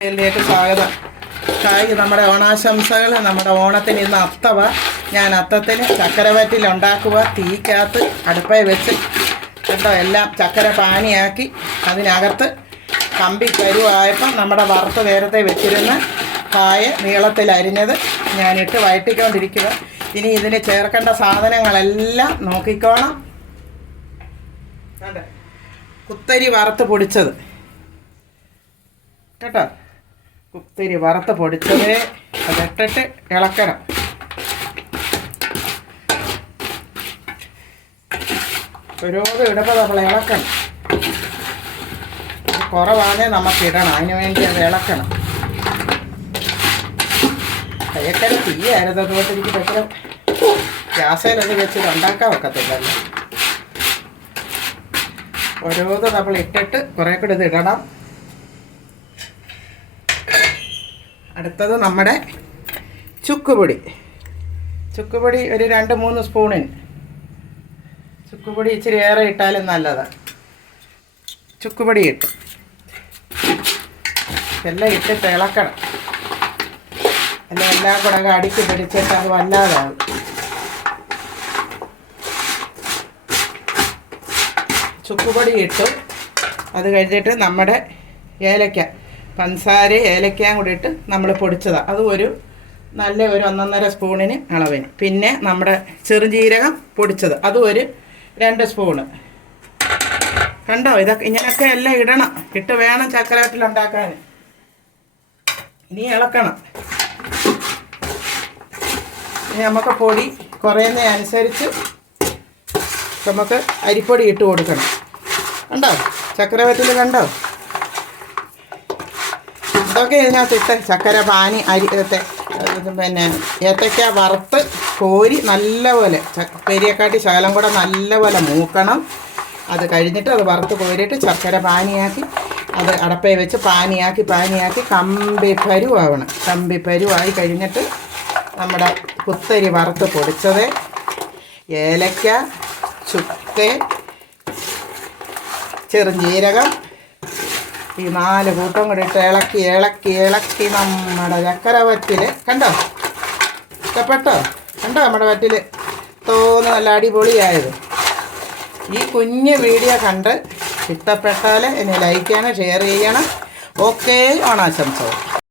ിലേക്ക് സ്വാഗതം. നമ്മുടെ ഓണാശംസകൾ. നമ്മുടെ ഓണത്തിന് ഇന്ന് അത്തവ. ഞാൻ അത്തത്തിന് ചക്കരവറ്റിൽ ഉണ്ടാക്കുക. തീക്കകത്ത് അടുപ്പയിൽ വെച്ച് കേട്ടോ എല്ലാം ചക്കര പാനിയാക്കി അതിനകത്ത് കമ്പി കരുവായപ്പം നമ്മുടെ വറുത്ത് നേരത്തെ വെച്ചിരുന്ന കായ നീളത്തിൽ അരിഞ്ഞത് ഞാനിട്ട് വഴറ്റിക്കൊണ്ടിരിക്കുക. ഇനി ഇതിന് ചേർക്കേണ്ട സാധനങ്ങളെല്ലാം നോക്കിക്കോണം. കുത്തരി വറുത്ത് പൊടിച്ചത് കേട്ടോ, കുത്തിരി വറുത്ത് പൊടിച്ചത് അതിട്ടിട്ട് ഇളക്കണം. ഓരോന്നും ഇടുമ്പോൾ നമ്മൾ ഇളക്കണം. കുറവാണേ നമുക്കിടണം, അതിന് വേണ്ടി അത് ഇളക്കണം. കയ്യക്കര തീയായിരുന്നു, അതുകൊണ്ട് എനിക്ക് ഭയങ്കര ഗ്യാസേലൊന്നും വെച്ചിട്ട് ഉണ്ടാക്കാൻ വെക്കത്തില്ലല്ലോ. ഓരോന്നും നമ്മൾ ഇട്ടിട്ട് കുറേ കൂടി ഇത് ഇടണം. അടുത്തത് നമ്മുടെ ചുക്കുപൊടി. ചുക്കുപൊടി ഒരു 2-3 സ്പൂണിന്. ചുക്കുപൊടി ഇച്ചിരി ഏറെ ഇട്ടാലും നല്ലതാണ്. ചുക്കുപൊടി ഇട്ട് എല്ലാം ഇട്ടിട്ട് ഇളക്കണം. എല്ലാം കൂടെ അടുക്കി പിടിച്ചിട്ട് അത് വല്ലാതാവും. ചുക്കുപൊടി ഇട്ടു. അത് കഴിഞ്ഞിട്ട് നമ്മുടെ ഏലക്ക, പഞ്ചസാര ഏലക്കയും കൂടി ഇട്ട് നമ്മൾ പൊടിച്ചതാണ്. അത് ഒരു 1.5 സ്പൂണിന് അളവിന്. പിന്നെ നമ്മുടെ ചെറുജീരകം പൊടിച്ചത് അത് ഒരു 2 സ്പൂണ്. കണ്ടോ, ഇതൊക്കെ ഇങ്ങനെയൊക്കെ എല്ലാം ഇടണം. ഇട്ട് വേണം ചക്കരവറ്റിലുണ്ടാക്കാൻ. ഇനി ഇളക്കണം. ഇനി നമുക്ക് പൊടി കുറയുന്നതനുസരിച്ച് നമുക്ക് അരിപ്പൊടി ഇട്ട് കൊടുക്കണം. കണ്ടോ ചക്കരവറ്റിൽ കണ്ടോ, ഇതൊക്കെ ഇതിനകത്തിട്ട് ചക്കര പാനി പിന്നെ ഏത്തയ്ക്ക വറുത്ത് കോരി നല്ലപോലെ പെരിയക്കാട്ടി ശകലം കൂടെ നല്ലപോലെ മൂക്കണം. അത് കഴിഞ്ഞിട്ട് അത് വറുത്ത് കോരിയിട്ട് ചക്കര പാനിയാക്കി അത് അടപ്പയിൽ വെച്ച് പാനിയാക്കി കമ്പി പരുവാവണം. കമ്പി പരുവായി കഴിഞ്ഞിട്ട് നമ്മുടെ കുത്തരി വറുത്ത് പൊടിച്ചത്, ഏലക്ക, ചുക്ക്, ചെറുജീരകം, ഈ 4 കൂട്ടം കൂടി ഇട്ട് ഇളക്കി നമ്മുടെ ചക്കരവറ്റിൽ കണ്ടോ, ഇഷ്ടപ്പെട്ടോ? കണ്ടോ നമ്മുടെ വറ്റിൽ തോന്നുന്നു നല്ല അടിപൊളിയായത്. ഈ കുഞ്ഞ് വീഡിയോ കണ്ട് ഇഷ്ടപ്പെട്ടാൽ എന്നെ ലൈക്ക് ചെയ്യണം, ഷെയർ ചെയ്യണം. ഓക്കേ, ഓണാശംസകൾ.